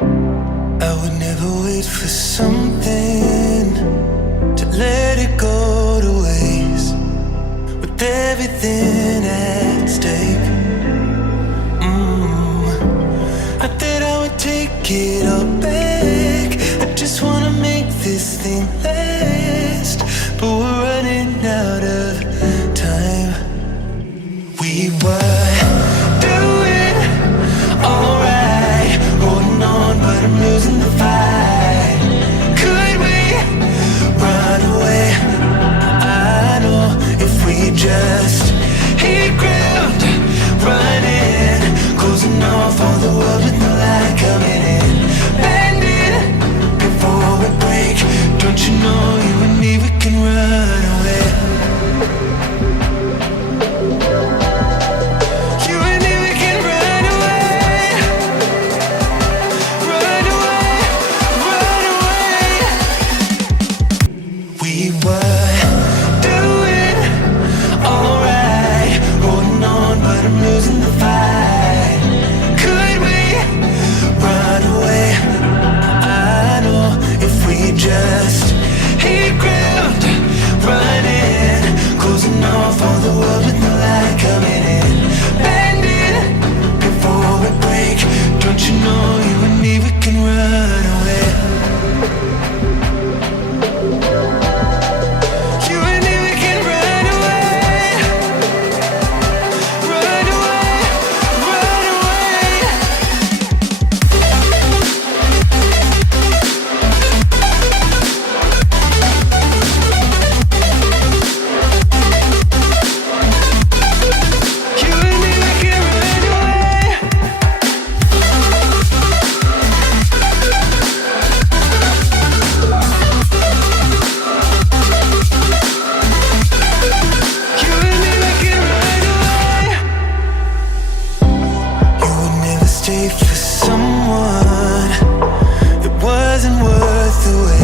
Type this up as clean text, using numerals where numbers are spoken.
I would never wait for something to let it go to waste, with everything at stake. I thought I would take it all back. I just wanna make this thing last, but we're running out of time. We were doing alright, holding on, but I'm losing the fight. Could we run away? I know if we just hit ground, running, closing off all the world with no light coming in, bending before we break. Don't you know you and me, we can run away. You and me, we can run away. Run away, run away. We were doing alright, holding on, but I'm losing the fight. Could we run away? I know if we just hit ground, running, closing off all the world with no light coming in, bending before we break. Don't you know you and me, we can run away. You and me, we can run away. Run away, run away. You and me, we can run away. You and me, we can run away. You would never stay for someone that wasn't worth the wait.